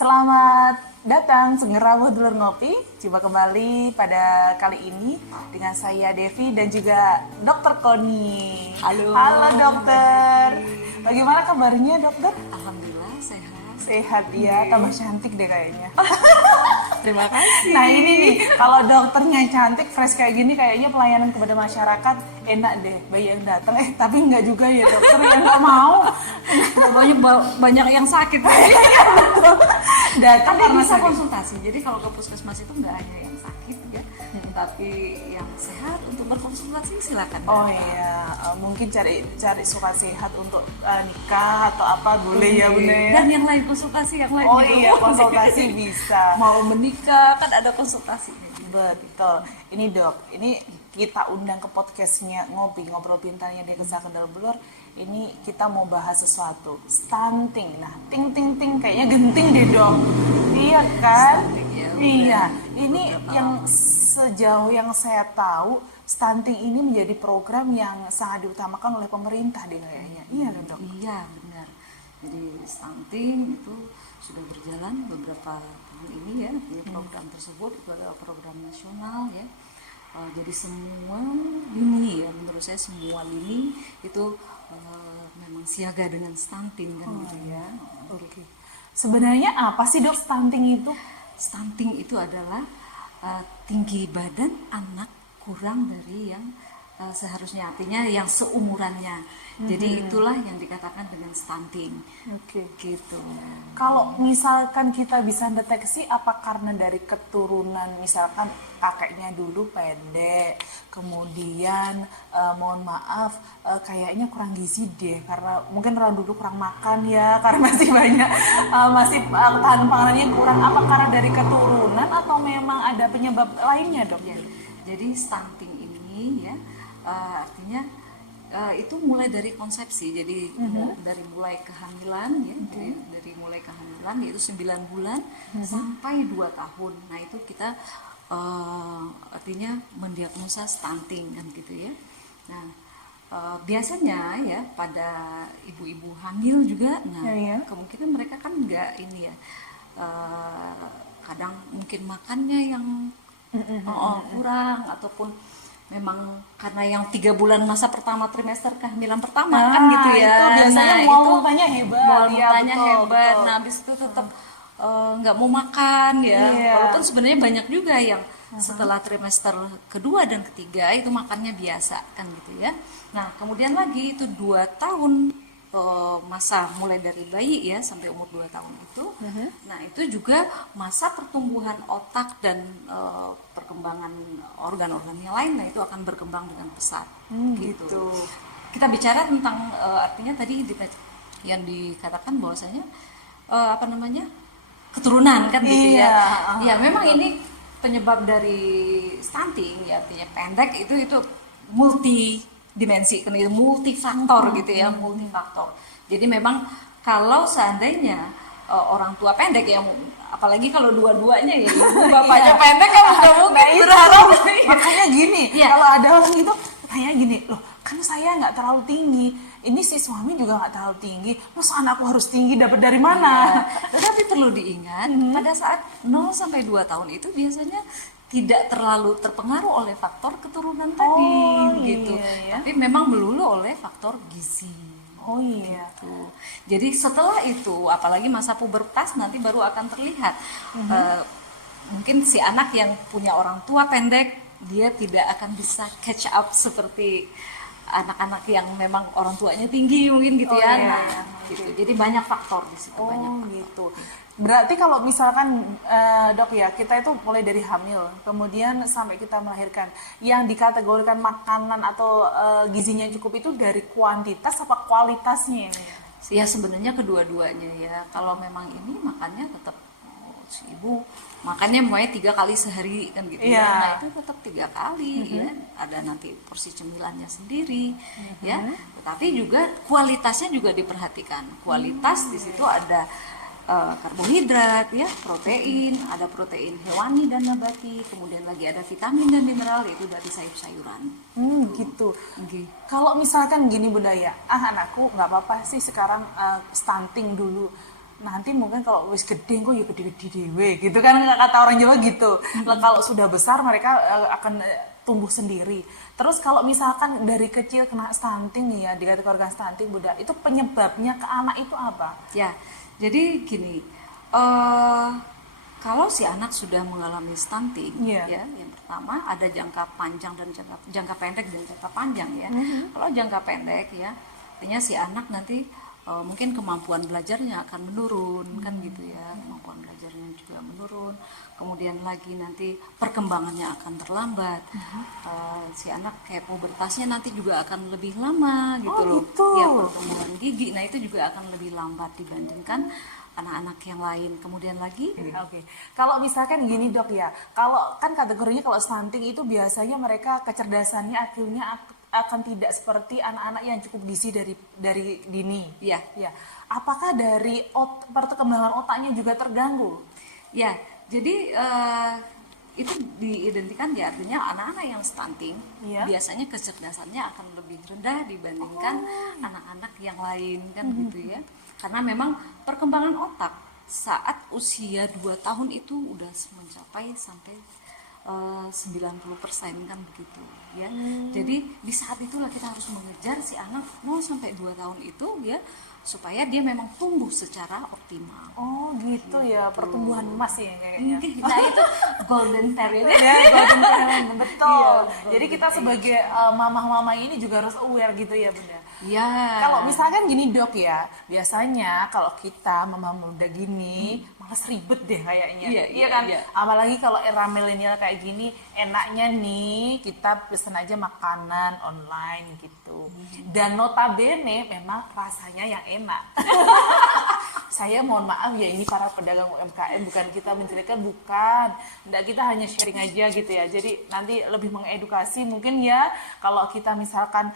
Selamat datang Senggerawuh Dulur Ngopi. Jumpa kembali pada kali ini dengan saya Devi dan juga Dokter Koni. Halo. Halo dokter. Bagaimana kabarnya dokter? Alhamdulillah sehat. Sehat ya, tambah cantik deh kayaknya. Terima kasih. Nah ini nih, kalau dokternya cantik, fresh kayak gini kayaknya pelayanan kepada masyarakat enak deh. Bayi yang datang, tapi enggak juga ya dokter yang nggak mau. Pokoknya banyak yang sakit. Datang Tapi karena bisa sakit. konsultasi. Jadi kalau ke puskesmas itu nggak hanya yang sakit ya, tapi yang sehat untuk berkonsultasi silakan. Oh iya, mungkin cari suka sehat untuk nikah atau apa boleh ya bunda ya. Dan yang lain konsultasi yang lain. Oh gitu. iya, konsultasi bisa. Mau menikah kan ada konsultasinya. Betul. Ini dok, ini kita undang ke podcastnya Ngobrol Pintarnya di Kesah Kendal Blur. Ini kita mau bahas sesuatu, stunting. Nah, ting kayaknya genting deh dok. Iya kan? Stunting, ya, iya. udah Ini beberapa yang lama. sejauh yang saya tahu, stunting ini menjadi program yang sangat diutamakan oleh pemerintah deh kayaknya. Iya kan dok? Iya benar. Jadi stunting itu sudah berjalan beberapa tahun ini ya. Program tersebut itu adalah program nasional ya. Jadi semua lini ya, menurut saya semua lini itu memang siaga dengan stunting kan gitu ya. Oke. Sebenarnya apa sih dok stunting itu? Stunting itu adalah tinggi badan anak kurang dari yang seharusnya, artinya yang seumurannya. Jadi itulah yang dikatakan dengan stunting. Oke. Gitu. Kalau misalkan kita bisa deteksi apa karena dari keturunan, misalkan kakeknya dulu pendek, kemudian mohon maaf kayaknya kurang gizi deh karena mungkin orang dulu kurang makan ya karena masih banyak tahan pangannya kurang. Apa karena dari keturunan atau memang ada penyebab lainnya dok? Ya, jadi stunting ini ya artinya itu mulai dari konsepsi, jadi dari mulai kehamilan ya, dari mulai kehamilan yaitu 9 bulan sampai 2 tahun. Nah itu kita artinya mendiagnosa stunting kan gitu ya. Nah biasanya ya pada ibu-ibu hamil juga, nah Ya. kemungkinan mereka kan nggak ini ya, kadang mungkin makannya yang kurang ataupun memang karena yang 3 bulan masa pertama trimester kehamilan pertama kan gitu ya. Itu biasanya Nah, mual itu muntahnya hebat. mual Iya, muntahnya betul, hebat. betul. Nah habis itu tetap nggak mau makan ya. Iya. Walaupun sebenarnya banyak juga yang setelah trimester kedua dan ketiga itu makannya biasa kan gitu ya. Nah kemudian lagi itu 2 tahun masa mulai dari bayi ya sampai umur 2 tahun itu. Nah itu juga masa pertumbuhan otak dan perkembangan organ-organ yang lain, nah itu akan berkembang dengan pesat. Gitu. Kita bicara tentang artinya tadi yang dikatakan bahwasanya keturunan kan gitu ya. Ya memang ini penyebab dari stunting ya, artinya pendek itu multi dimensi, multifaktor gitu ya, multifaktor. Jadi memang kalau seandainya orang tua pendek ya, apalagi kalau dua-duanya ya, ibu bapaknya pendek kan udah mungkin berharap. Makanya gini, Iya. kalau ada orang itu kayak gini, loh kan saya nggak terlalu tinggi, ini si suami juga nggak terlalu tinggi, masa anakku harus tinggi, dapat dari mana? Tetapi perlu diingat pada saat 0 sampai 2 tahun itu biasanya tidak terlalu terpengaruh oleh faktor keturunan tadi gitu. iya ya. Tapi memang melulu oleh faktor gizi. Oh iya. Gitu. Jadi setelah itu, apalagi masa pubertas nanti baru akan terlihat. Mungkin si anak yang punya orang tua pendek, dia tidak akan bisa catch up seperti anak-anak yang memang orang tuanya tinggi mungkin gitu Oh, ya. iya, Nah, iya. gitu. Jadi banyak faktor di situ, Oh banyak faktor. gitu. Berarti kalau misalkan dok ya, kita itu mulai dari hamil, kemudian sampai kita melahirkan, yang dikategorikan makanan atau gizinya cukup itu dari kuantitas apa kualitasnya ini? Ya sebenarnya kedua-duanya ya. Kalau memang ini makannya tetap si ibu makannya mulai 3 kali sehari kan gitu Iya. ya. Nah itu tetap 3 kali ya. Ada nanti porsi cemilannya sendiri ya. Tetapi juga kualitasnya juga diperhatikan. Kualitas di situ ada karbohidrat ya, protein, ada protein hewani dan nabati, kemudian lagi ada vitamin dan mineral itu dari sayur-sayuran. Gitu. Okay. Kalau misalkan gini Bunda ya, anakku nggak apa-apa sih sekarang stunting dulu. nanti mungkin kalau wis gede kok ya gede-gede dewe gitu kan, kata orang Jawa gitu. Lah kalau sudah besar mereka akan tumbuh sendiri. Terus kalau misalkan dari kecil kena stunting nih ya, dikategorikan stunting Bunda, itu penyebabnya ke anak itu apa? Ya, jadi gini, kalau si anak sudah mengalami stunting, Iya. ya, yang pertama ada jangka panjang dan jangka pendek dan jangka panjang ya. Kalau jangka pendek ya, artinya si anak nanti mungkin kemampuan belajarnya akan menurun, kan gitu ya, kemampuan belajarnya juga menurun. Kemudian lagi nanti perkembangannya akan terlambat. Si anak kayak pubertasnya nanti juga akan lebih lama gitu Oh, loh. gitu. Ya, perkembangan gigi, nah itu juga akan lebih lambat dibandingkan anak-anak yang lain. Kemudian lagi Oke. Kalau misalkan gini dok ya, kalau kan kategorinya kalau stunting itu biasanya mereka kecerdasannya akhirnya akan tidak seperti anak-anak yang cukup gizi dari dini. ya, Ya. Apakah dari perkembangan otaknya juga terganggu? ya, jadi itu diidentikan ya, artinya anak-anak yang stunting Iya. biasanya kecerdasannya akan lebih rendah dibandingkan anak-anak yang lain, kan gitu ya. Karena memang perkembangan otak saat usia 2 tahun itu udah mencapai sampai 90% kan begitu ya. Jadi di saat itulah kita harus mengejar si anak 0 sampai 2 tahun itu ya, supaya dia memang tumbuh secara optimal. Oh gitu ya, pertumbuhan emas ya kayaknya. Nah itu golden period Ya, golden talent, betul. Iya, Jadi kita sebagai mamah-mamah ini juga harus aware gitu ya Bunda. ya. Kalau misalkan gini dok ya, biasanya kalau kita mama muda gini, malas ribet deh kayaknya. Iya, kan? iya. Apalagi kalau era milenial kayak gini, enaknya nih kita pesen aja makanan online gitu. Dan notabene memang rasanya yang enak. Saya mohon maaf ya, ini para pedagang UMKM, bukan kita menceritakan, bukan. Nggak, kita hanya sharing aja gitu ya. Jadi nanti lebih mengedukasi mungkin ya, kalau kita misalkan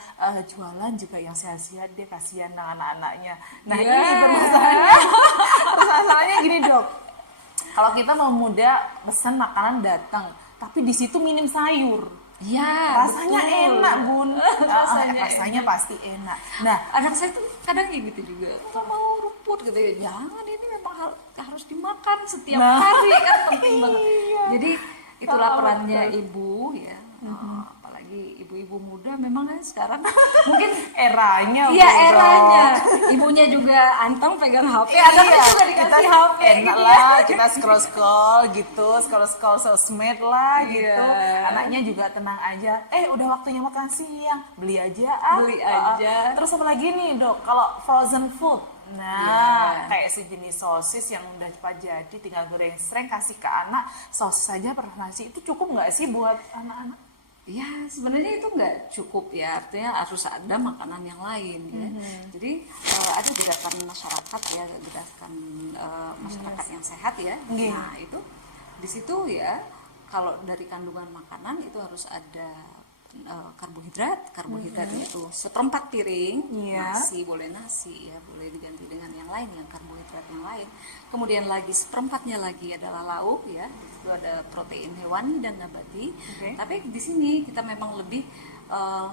jualan juga yang sehat-sehat deh, kasihan anak-anaknya. Nah Ya. ini permasalahannya gini dok. Kalau kita mau muda pesan makanan datang, tapi di situ minim sayur. Ya, Rasanya betul. enak bun. Rasanya enak. Pasti enak. Nah Anak saya tuh kadang kayak gitu juga, nggak mau rumput gitu ya, jangan, ini memang harus dimakan setiap Nah. hari, kan penting banget. Iya. Jadi itulah Oh, perannya betul. ibu ya. Apalagi ibu-ibu muda memang kan sekarang mungkin eranya iya Bu, eranya dok. ibunya juga anteng pegang HP, Iya, anaknya juga dikasih kita HP enak gitu ya. lah, kita scroll gitu, scroll sosmed lah Iya. gitu. Anaknya juga tenang aja. Udah waktunya makan siang, beli aja Beli aja. Terus apa lagi nih dok? Kalau frozen food, nah Iya. kayak sejenis sosis yang udah cepat jadi, tinggal goreng sereng kasih ke anak, sosis aja per nasi, itu cukup nggak sih buat anak-anak? Ya sebenarnya itu nggak cukup ya, artinya harus ada makanan yang lain ya. Jadi ada gerakan masyarakat ya, gerakan masyarakat yang sehat ya. Nggih. Nah itu di situ ya, kalau dari kandungan makanan itu harus ada karbohidratnya itu seperempat piring. Iya. Nasi ya, boleh diganti dengan yang lain, yang karbohidrat yang lain. Kemudian lagi seperempatnya lagi adalah lauk ya, itu ada protein hewani dan nabati. Oke. Tapi di sini kita memang lebih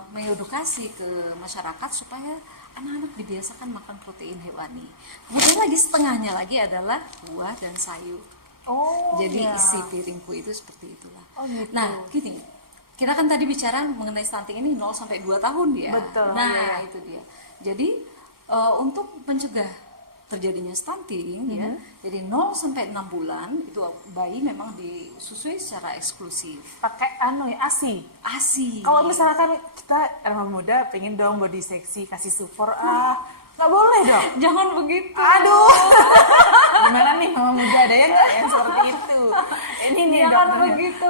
mengedukasi ke masyarakat supaya anak-anak dibiasakan makan protein hewani. Kemudian lagi setengahnya lagi adalah buah dan sayur. Oh, Jadi ya. isi piringku itu seperti itulah. Oh, gitu. Nah, gini, kita kan tadi bicara mengenai stunting ini 0 sampai 2 tahun ya. Betul, Nah, iya. itu dia. Jadi untuk mencegah terjadinya stunting ya, jadi 0 sampai 6 bulan itu bayi memang disusui secara eksklusif. Pakai ASI. ASI. Kalau misalkan kita anak muda pengen dong body seksi, kasih support, nggak boleh dong. Jangan begitu. Aduh, gimana nih mama muda, ada ya nggak yang seperti itu? Ini nih Jangan dokternya. begitu.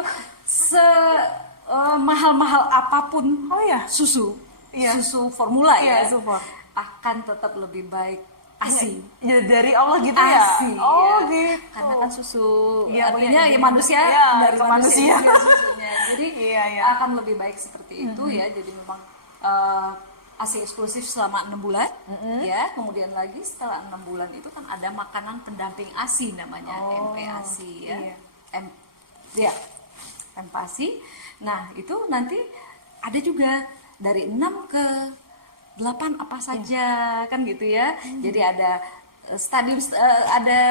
Mahal-mahal apapun Oh ya, susu, Iya. susu formula Iya, ya, support. akan tetap lebih baik ASI. Ya dari Allah gitu ya. ASI, Oh ya. gitu. Karena kan susu Iya, artinya punya- ya manusia Iya, dari ke manusia manusia. juga susunya. Jadi Iya, iya. akan lebih baik seperti itu ya. Jadi memang ASI eksklusif selama 6 bulan ya. Kemudian lagi setelah 6 bulan itu kan ada makanan pendamping ASI namanya, Oh, MPASI ya. iya. MPASI. Nah, itu nanti ada juga dari 6 ke 8 apa saja kan gitu ya. Jadi ada stadium ada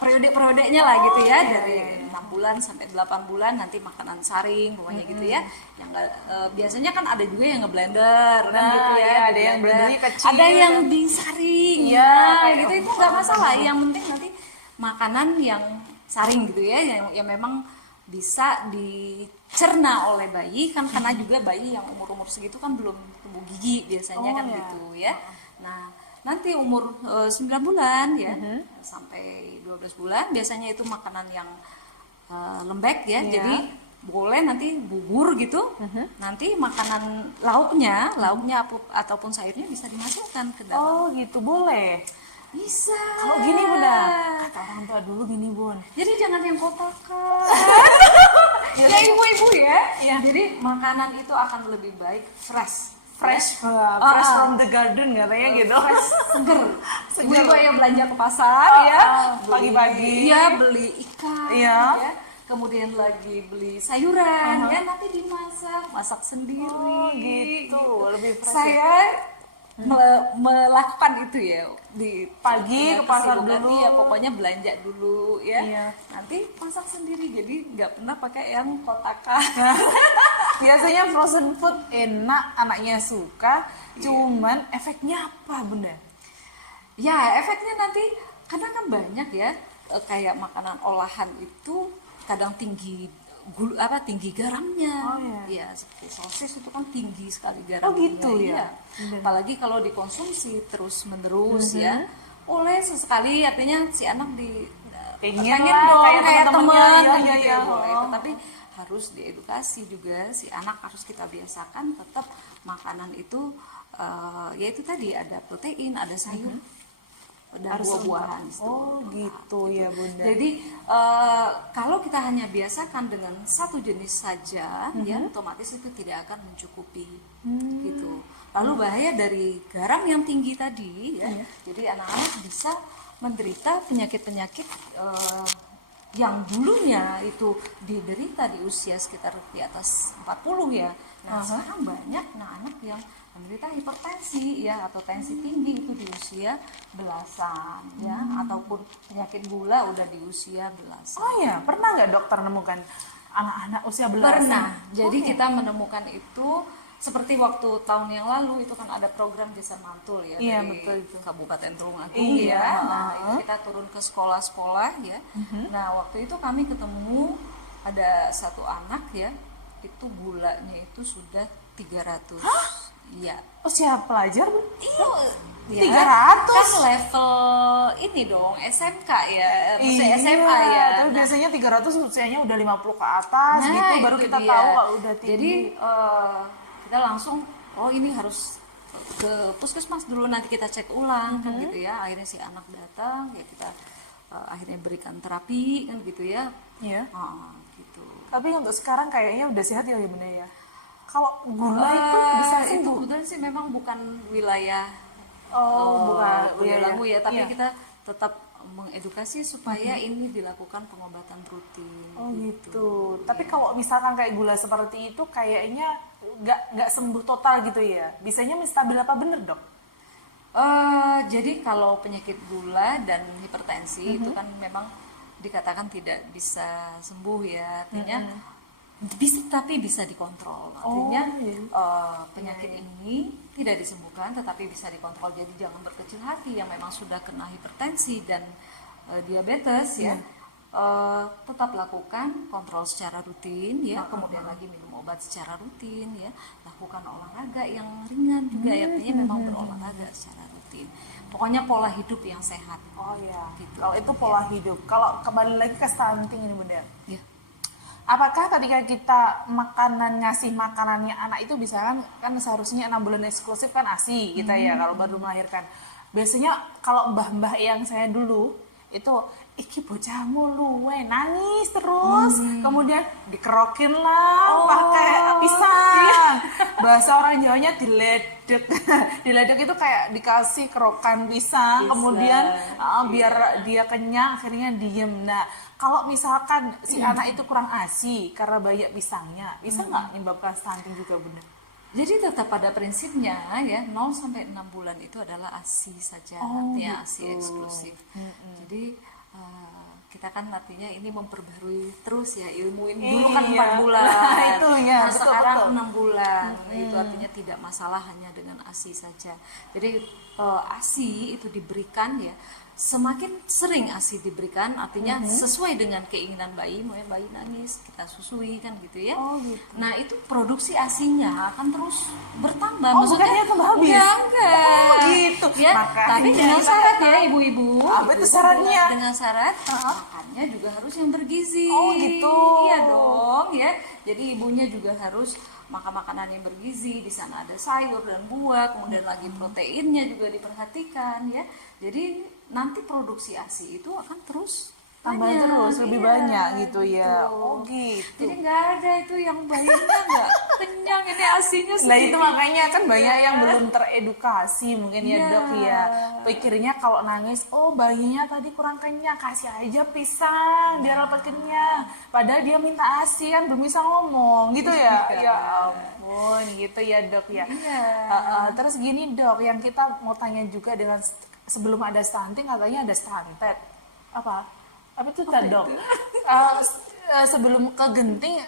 periode-periodenya lah gitu ya, dari 6 bulan sampai 8 bulan nanti makanan saring pokoknya gitu ya. Yang biasanya kan ada juga yang ngeblender kan gitu ya, ada yang blendernya kecil, ada yang disaring gitu, itu nggak masalah. Yang penting nanti makanan yang saring gitu ya, yang memang bisa dicerna oleh bayi kan, karena juga bayi yang umur segitu kan belum tumbuh gigi biasanya gitu ya. Nah nanti umur 9 bulan ya sampai 12 bulan biasanya itu makanan yang lembek ya, jadi boleh nanti bubur gitu. Nanti makanan lauknya ataupun sayurnya bisa dimasukkan ke dalam. Oh gitu, boleh. Bisa. Kalau gini Bunda, kata orang tua dulu gini Bun, jadi jangan yang kotakan. Ya ibu-ibu ya. Jadi makanan itu akan lebih baik fresh from the garden katanya gitu. Fresh, seger. Ibu-ibu yang belanja ke pasar ya, pagi-pagi beli ikan ya. Kemudian lagi beli sayuran ya, nanti masak sendiri. Gitu, lebih fresh. Saya melakukan itu ya, di pagi ke pasar dulu ya, pokoknya belanja dulu ya. Nanti masak sendiri, jadi nggak pernah pakai yang kotakan. Biasanya frozen food enak, anaknya suka, cuman efeknya apa Bunda? Ya efeknya nanti karena kan banyak ya, kayak makanan olahan itu kadang tinggi garamnya. Ya seperti sosis itu kan tinggi sekali garamnya. Oh gitu ya. Apalagi kalau dikonsumsi terus menerus ya, oleh sesekali artinya si anak pengen dong kayak teman gitu boleh. Tetapi harus diedukasi juga, si anak harus kita biasakan tetap makanan itu yaitu tadi ada protein, ada sayur dan buah-buahan. Oh gitu ya Bunda. Jadi kalau kita hanya biasakan dengan satu jenis saja ya, otomatis itu tidak akan mencukupi gitu. Lalu bahaya dari garam yang tinggi tadi ya, jadi anak-anak bisa menderita penyakit-penyakit yang dulunya itu diderita di usia sekitar di atas 40 ya. Nah sekarang banyak anak-anak yang menderita hipertensi ya, atau tensi tinggi itu di usia belasan ya, ataupun penyakit gula udah di usia belasan. Oh ya, pernah nggak dokter nemukan anak-anak usia belasan? Pernah. Jadi kita menemukan itu seperti waktu tahun yang lalu itu kan ada program Desa Mantul ya, dari Kabupaten Tulungagung ya. Nah itu kita turun ke sekolah-sekolah ya. Nah waktu itu kami ketemu ada satu anak ya, itu gulanya itu sudah 300. Iya. Usia pelajar Bu? Iya. 300. Kan level ini dong SMK ya, maksudnya SMA ya. Tapi biasanya 300 usianya udah 50 ke atas gitu, baru kita tahu kalau udah tinggi. Jadi kita langsung ini harus ke puskesmas dulu, nanti kita cek ulang kan gitu ya. Akhirnya si anak datang ya, kita akhirnya berikan terapi kan gitu ya. Iya. Gitu. Tapi untuk sekarang kayaknya udah sehat ya Bunda ya. Kalau gula itu bisa sembuh. Itu kebetulan sih memang bukan wilayah wilayah ya, tapi kita tetap mengedukasi supaya ini dilakukan pengobatan rutin. Oh gitu. Tapi kalau misalkan kayak gula seperti itu kayaknya nggak sembuh total gitu ya. Bisanya menstabil apa bener Dok? Jadi kalau penyakit gula dan hipertensi itu kan memang dikatakan tidak bisa sembuh ya, artinya tapi bisa dikontrol. Artinya penyakit ini tidak disembuhkan tetapi bisa dikontrol. Jadi jangan berkecil hati yang memang sudah kena hipertensi dan diabetes ya. Tetap lakukan kontrol secara rutin ya, kemudian lagi minum obat secara rutin ya, lakukan olahraga yang ringan juga ya, artinya memang berolahraga secara rutin. Pokoknya pola hidup yang sehat. Oh ya. Gitu. Kalau itu pola hidup. Kalau kembali lagi ke stunting ini Bunda. Ya. Apakah ketika kita ngasih makanannya anak itu bisa kan seharusnya 6 bulan eksklusif kan ASI kita ya kalau baru melahirkan. Biasanya kalau mbah-mbah yang saya dulu itu iki bocahmu luwe nangis terus, kemudian dikerokin lah pakai pisang. Bahasa orang Jawanya diledek. Diledek itu kayak dikasih kerokan pisang. Kemudian biar dia kenyang akhirnya diem. Nah kalau misalkan si anak itu kurang ASI karena banyak pisangnya, bisa nggak menyebabkan stunting juga Bunda? Jadi tetap pada prinsipnya ya 0 sampai 6 bulan itu adalah ASI saja, artinya ASI eksklusif. Jadi kita kan artinya ini memperbarui terus ya ilmu ini. Dulu kan 4 bulan. Nah, itu ya, Nah, betul, sekarang betul. 6 bulan. Itu artinya tidak masalah hanya dengan ASI saja. Jadi ASI itu diberikan ya semakin sering ASI diberikan artinya sesuai dengan keinginan bayi, mau bayi nangis kita susui kan gitu ya. Oh, gitu. Nah itu produksi ASI-nya akan terus bertambah. Oh, bukannya tambah habis? Enggak. Oh, gitu. Ya, Makanya tapi dengan kita syarat tahu. ya ibu-ibu. Apa itu syaratnya? Dengan syarat makannya juga harus yang bergizi. Oh, gitu. Iya dong ya. Jadi ibunya juga harus makan makanan yang bergizi. Di sana ada sayur dan buah, kemudian lagi proteinnya juga diperhatikan ya. Jadi nanti produksi ASI itu akan terus Tambah banyak, terus, lebih iya, banyak gitu ya. gitu. Oh, gitu. Jadi nggak ada itu yang bayinya nggak kenyang, ini ASINya Nah itu sedikit. makanya kan banyak yang belum teredukasi mungkin ya Iya. dok ya. Pikirnya kalau nangis, oh bayinya tadi kurang kenyang, kasih aja pisang biar dapat kenyang. Padahal dia minta ASI kan belum bisa ngomong gitu ya. Ya ampun gitu ya dok ya. Iya. Terus gini dok, yang kita mau tanya juga dengan sebelum ada stunting katanya ada stunted. Apa itu dok? Sebelum ke genting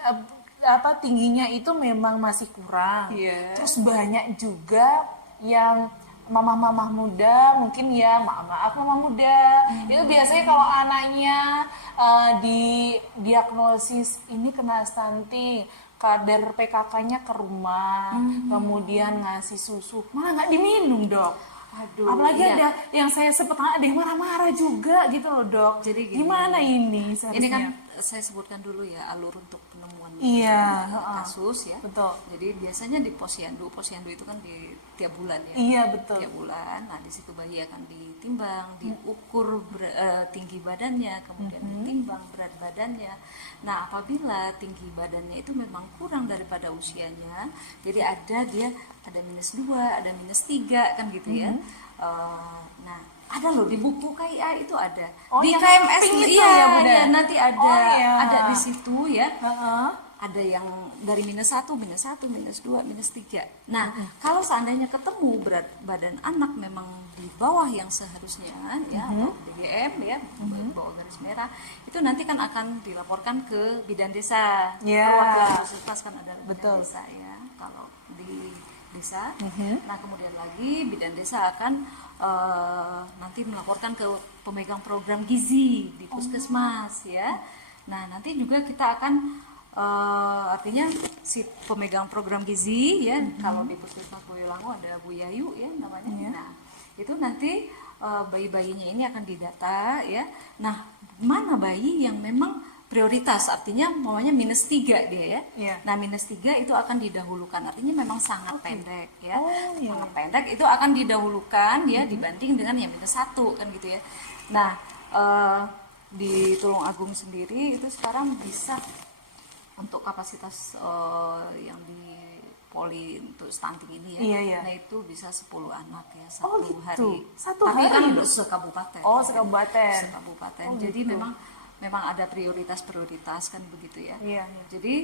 apa tingginya itu memang masih kurang. Iya. Terus banyak juga yang mamah-mamah muda mungkin ya maaf mamah muda itu biasanya kalau anaknya di diagnosis ini kena stunting kadar PKK-nya ke rumah kemudian ngasih susu malah nggak diminum dok. Aduh, Apalagi iya. ada yang saya sempat ada yang marah-marah juga gitu loh dok. Jadi gini, gimana ini seharusnya? Ini kan saya sebutkan dulu ya alur untuk penemuan Iya, kasus ya. betul. Jadi biasanya di posyandu itu kan di tiap bulan ya. Iya betul. Tiap bulan. Nah di situ bayi akan ditimbang, diukur tinggi badannya, kemudian ditimbang berat badannya. Nah apabila tinggi badannya itu memang kurang daripada usianya, jadi dia ada -2, ada -3 kan gitu ya. Nah ada loh di buku KIA itu ada. Oh, Di yang KMS pink itu iya, ya, Bunda? iya, nanti ada Oh, iya. ada di situ ya. Heeh. Ada yang dari -1, -2, -3. Nah, kalau seandainya ketemu berat badan anak memang di bawah yang seharusnya ya, atau DGM ya, bawah garis merah, itu nanti kan akan dilaporkan ke bidan desa. Ya. Perwakilan puskesmas kan ada bidan Betul. desa ya. Kalau di desa, nah kemudian lagi bidan desa akan nanti melaporkan ke pemegang program gizi di puskesmas ya. Nah, nanti juga kita akan artinya si pemegang program gizi ya, kalau di puskesmas Boyolango ada Bu Yayu ya namanya. Nah itu nanti bayi-bayinya ini akan didata ya. Nah mana bayi yang memang prioritas, artinya maunya -3 dia ya. Iya. Nah -3 itu akan didahulukan, artinya memang sangat pendek ya. Oh, iya. Sangat pendek itu akan didahulukan ya dibanding dengan yang -1 kan gitu ya. Nah di Tulungagung sendiri itu sekarang bisa untuk kapasitas yang di poli untuk stunting ini ya. Iya, iya. Nah itu bisa 10 anak ya Oh, satu gitu. hari. Satu Tapi kan hari? untuk sekabupaten. Oh, sekabupaten. Sekabupaten. Oh, Jadi gitu. memang ada prioritas kan begitu ya. Iya, iya. Jadi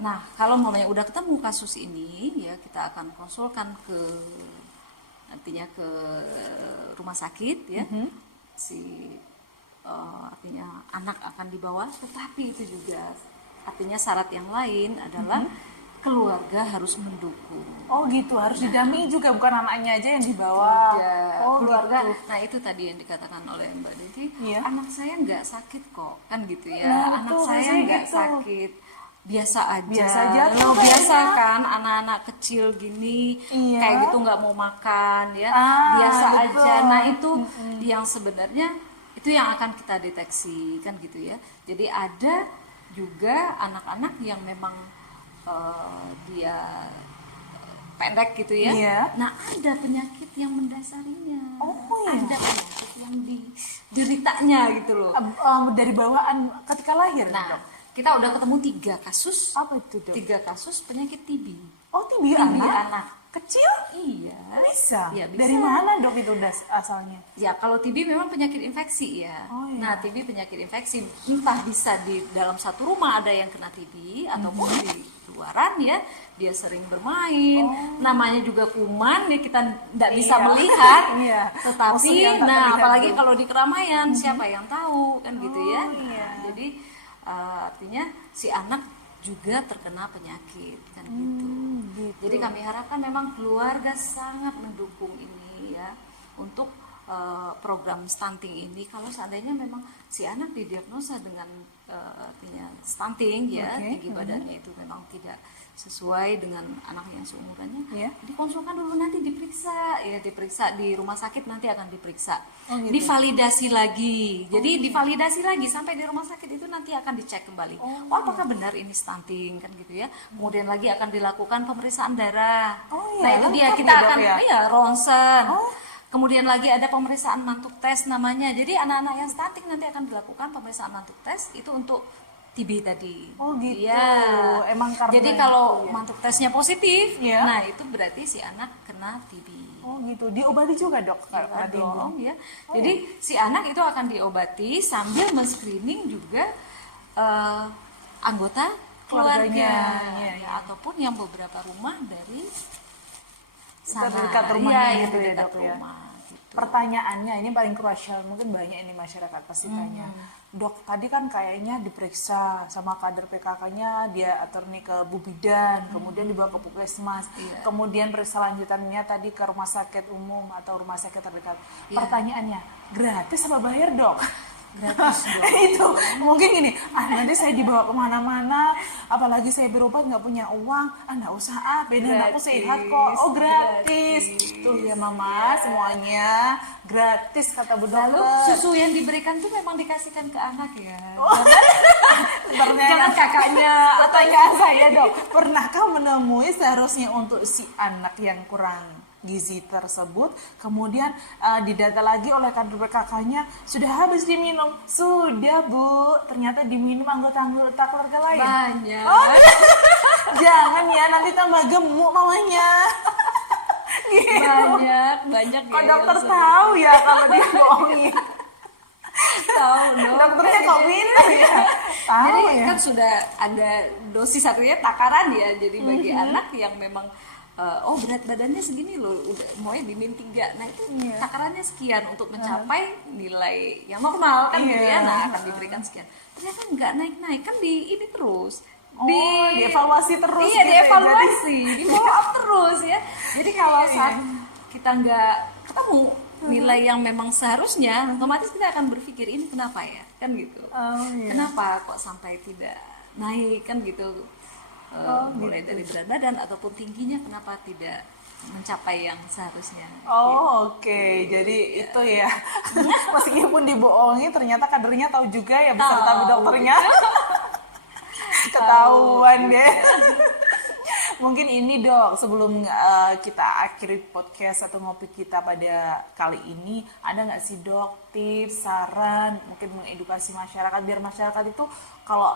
nah kalau mamanya udah ketemu kasus ini ya kita akan konsulkan artinya ke rumah sakit ya. Si artinya anak akan dibawa, tetapi itu juga artinya syarat yang lain adalah keluarga harus mendukung. Oh gitu, harus didampingi juga bukan anaknya aja yang dibawa. Ya, Oh keluarga. gitu. Nah itu tadi yang dikatakan oleh Mbak Desi, Iya. anak saya nggak sakit kok, kan gitu ya. Nah, Anak betul, saya biasanya nggak gitu. sakit, biasa aja. Biasa aja tuh Loh, biasa kayaknya. kan anak-anak kecil gini, Iya. kayak gitu nggak mau makan ya, biasa betul. aja. Nah itu yang sebenarnya itu yang akan kita deteksi kan gitu ya. Jadi ada juga anak-anak yang memang dia pendek gitu ya. Iya. Nah ada penyakit yang mendasarinya. Oh, iya. Ada penyakit yang dideritanya gitu loh. Dari bawaan ketika lahir, Nah dok? kita udah ketemu 3 kasus. Apa itu dok? 3 kasus penyakit TB. Oh TB TB anak? anak. Kecil? Iya. Bisa? Iya, bisa. Dari mana dok itu asalnya? Ya kalau TB memang penyakit infeksi ya. Oh, iya. Nah TB penyakit infeksi entah bisa di dalam satu rumah ada yang kena TB ataupun di keluaran ya, dia sering bermain, namanya juga kuman ya, kita tidak bisa melihat, Iya. tetapi Maksudnya tak nah terlihat apalagi tuh. kalau di keramaian siapa yang tahu kan gitu ya. iya. Nah, jadi artinya si anak juga terkena penyakit kan gitu. Gitu. Jadi kami harapkan memang keluarga sangat mendukung ini ya untuk program stunting ini. Kalau seandainya memang si anak didiagnosa dengan artinya stunting ya, Oke. tinggi badannya itu memang tidak sesuai dengan anak yang seumurannya, Iya. dikonsulkan dulu, nanti diperiksa ya, diperiksa di rumah sakit, nanti akan diperiksa, Oh, gitu. divalidasi lagi. Jadi divalidasi lagi sampai di rumah sakit itu nanti akan dicek kembali. Oh, apakah benar ini stunting kan gitu ya. Kemudian lagi akan dilakukan pemeriksaan darah. Oh, iya, Nah, itu dia lengkap kita ya, Dok, akan ya? iya ronsen. Oh. Kemudian lagi ada pemeriksaan mantuk tes namanya. Jadi anak-anak yang stunting nanti akan dilakukan pemeriksaan mantuk tes itu untuk TB tadi. Oh, gitu. Iya. Emang karena jadi itu, kalau ya. mantuk tesnya positif, Iya. nah itu berarti si anak kena TB. Oh gitu, diobati juga dok? Iya Karena dong ya. Oh, Jadi si anak itu akan diobati sambil men-screening juga anggota keluarga Keluarganya, iya, ya, ataupun yang beberapa rumah dari sana. Terdekat rumahnya Iya, yang gitu ya, terdekat Dok, ya. rumah, gitu. Pertanyaannya ini paling krusial, mungkin banyak ini masyarakat pasti tanya. Dok, tadi kan kayaknya diperiksa sama kader PKK-nya, dia attorney ke Bu Bidan, kemudian dibawa ke Puskesmas, Iya. kemudian periksa lanjutannya tadi ke rumah sakit umum atau rumah sakit terdekat. Iya. Pertanyaannya, gratis apa bayar dok? Gratis dong. Itu mungkin gini, nanti saya dibawa kemana-mana, apalagi saya berobat nggak punya uang, nggak usah benar aku sehat kok. Oh gratis. Tuh ya mama, semuanya gratis kata Bu Lalu dokter. susu yang diberikan tuh memang dikasihkan ke anak ya. Jangan kakaknya. pertanyaan saya dok, pernahkah menemui seharusnya untuk si anak yang kurang gizi tersebut, kemudian didata lagi oleh kader PKK-nya, sudah habis diminum? Sudah bu, ternyata diminum anggota-anggota keluarga lain. Banyak. Oh, jangan ya, nanti tambah gemuk mamanya. Gitu. Banyak Kok ya, dokter yang tahu ya kalau dia bohongin? tahu dong. Dokternya kok pintar ya? Tahu Jadi ya? kan sudah ada dosis artinya takaran ya. Jadi bagi anak yang memang oh berat badannya segini loh, udah maunya dimin 3. Nah itu takarannya sekian untuk mencapai nilai yang normal kan gitu ya. Nah akan diberikan sekian. Ternyata nggak naik-naik kan di ini terus. Oh, dievaluasi terus Iya, gitu ya, dievaluasi, di follow up terus ya. Jadi kalau saat kita nggak ketemu nilai yang memang seharusnya, otomatis kita akan berpikir ini kenapa ya, kan gitu. Oh, iya. Kenapa kok sampai tidak naik kan gitu. Mulai dari berat badan ataupun tingginya kenapa tidak mencapai yang seharusnya. Oh oke, jadi itu ya. Meskipun dibohongi, ternyata kadernya tahu juga ya beserta Bu dokternya. Ketahuan deh. Mungkin ini dok, sebelum kita akhiri podcast atau ngopi kita pada kali ini, ada nggak sih dok tips, saran, mungkin mengedukasi masyarakat biar masyarakat itu kalau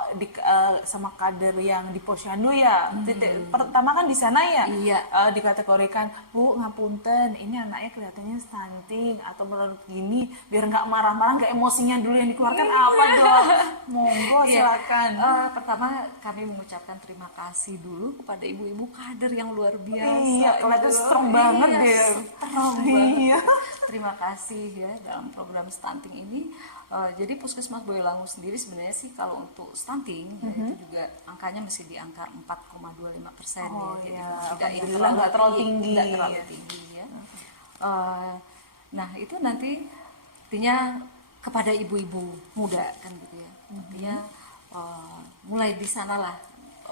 sama kader yang di Posyandu ya, pertama kan di sana ya, Iya. dikategorikan, Bu ngapunten, ini anaknya kelihatannya stunting atau melalui gini, biar nggak marah-marah, nggak emosinya dulu yang dikeluarkan apa dok? Monggo Iya. silakan. Pertama kami mengucapkan terima kasih dulu kepada ibu-ibu kader yang luar biasa. Iya, kelihatan Itu. strong banget Iya, deh. strong banget. Iya. Terima kasih ya dalam program stunting ini. Jadi Puskesmas Boyolangu sendiri sebenarnya sih kalau untuk stunting ya, itu juga angkanya masih di angka 4,25% Oh, ya. Jadi iya. tidak yang Alhamdulillah nggak terlalu tinggi. tidak terlalu tinggi ya. Nah itu nanti artinya kepada ibu-ibu muda kan gitu ya. Artinya mulai di sanalah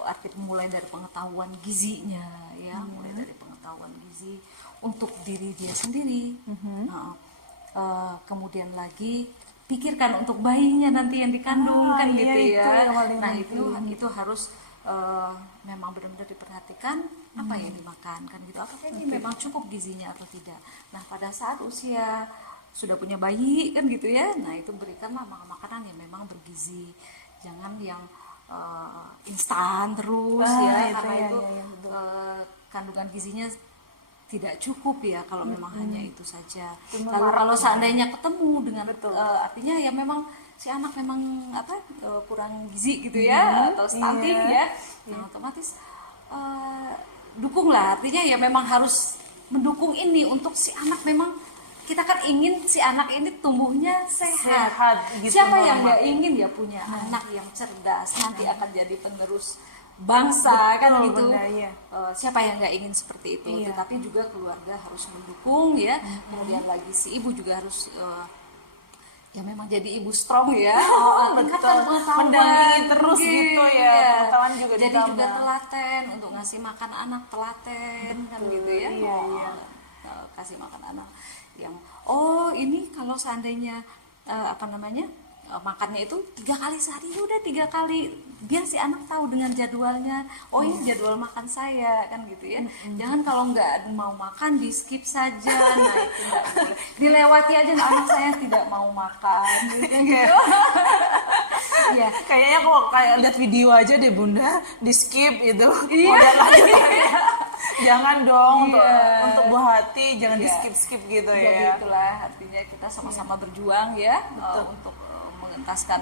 artinya mulai dari pengetahuan gizinya ya, mulai dari pengetahuan gizi untuk diri dia sendiri. Nah, kemudian lagi pikirkan untuk bayinya nanti yang dikandung kan iya, gitu itu ya. yang paling Nah penting. itu harus memang benar-benar diperhatikan apa yang dimakan kan gitu. Apakah ini memang cukup gizinya atau tidak. Nah pada saat usia sudah punya bayi kan gitu ya. Nah itu berikanlah makanan yang memang bergizi. Jangan yang instan terus ya, itu karena ya, itu ya, betul. kandungan gizinya tidak cukup ya kalau memang hanya itu saja. Cuma Lalu marah kalau ya. seandainya ketemu dengan artinya ya memang si anak memang kurang gizi gitu ya atau stunting ya, nah otomatis dukunglah, artinya ya memang harus mendukung ini untuk si anak. Memang kita kan ingin si anak ini tumbuhnya sehat, gitu, siapa yang Mama. nggak ingin ya punya anak yang cerdas, nanti akan jadi penerus bangsa. Kan Betul, gitu. Bunda, iya. Siapa yang nggak ingin seperti itu. Iya. Tetapi juga keluarga harus mendukung ya. Kemudian lagi si ibu juga harus ya memang jadi ibu strong ya. Tingkatkan pengetahuan, mendampingi terus mungkin, gitu ya, iya. pengetahuan juga Jadi ditambah. juga telaten untuk ngasih makan anak, telaten kan gitu ya. Iya, iya. Kasih makan anak yang ini kalau seandainya makannya itu 3 kali sehari, udah 3 kali, biar si anak tahu dengan jadwalnya. Ini jadwal makan saya kan gitu ya. Jangan kalau nggak mau makan di skip saja. Nah itu nggak boleh, dilewati aja, anak saya tidak mau makan gitu. Ya Kayaknya kok kayak lihat video aja deh Bunda, di skip itu. Iya. Udah lanjut aja. Jangan dong Iya. untuk buah hati, jangan di Iya. skip gitu jadi ya. itulah artinya kita sama-sama berjuang ya untuk mengentaskan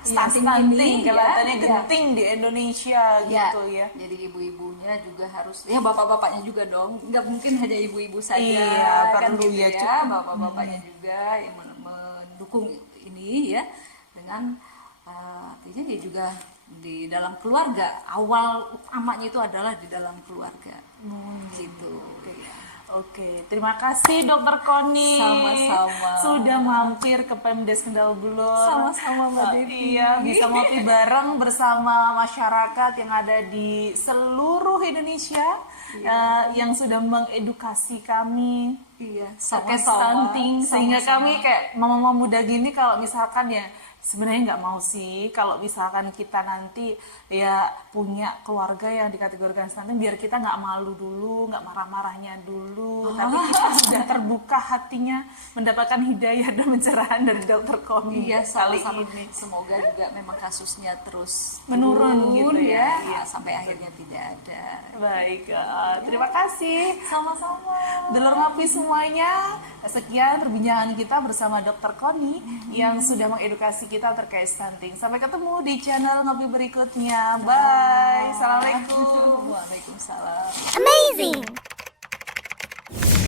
stunting ini kelihatannya ya. genting di Indonesia Ya, gitu ya. jadi ibu-ibunya juga harus, ya bapak-bapaknya juga dong, nggak mungkin hanya ibu-ibu saja. Iya, kan perlu gitu ya, ya, bapak-bapaknya juga yang mendukung ini ya, dengan artinya dia juga di dalam keluarga, awal utamanya itu adalah di dalam keluarga, gitu. Ya. Oke, terima kasih Dokter Koni. Sama-sama. Sudah mampir ke Pemdes Kendal Bulor. Sama-sama, Mbak Devi. Iya, bisa ngopi bareng bersama masyarakat yang ada di seluruh Indonesia yang sudah mengedukasi kami Iya, terkait stunting, sehingga kami kayak mama-mama muda gini kalau misalkan ya sebenarnya nggak mau sih kalau misalkan kita nanti ya punya keluarga yang dikategorikan stunting, biar kita nggak malu dulu, nggak marah-marahnya dulu, tapi kita sudah terbuka hatinya mendapatkan hidayah dan pencerahan dari Dokter Koni Iya, kali sama-sama. ini. Semoga juga memang kasusnya terus Menurun gitu ya. Iya. sampai akhirnya tidak ada. Baik, terima kasih. Sama-sama. Dulur ngopi semuanya, sekian perbincangan kita bersama Dokter Koni yang sudah mengedukasi kita terkait stunting. Sampai ketemu di channel ngopi berikutnya. Bye. Assalamualaikum. Waalaikumsalam. Amazing!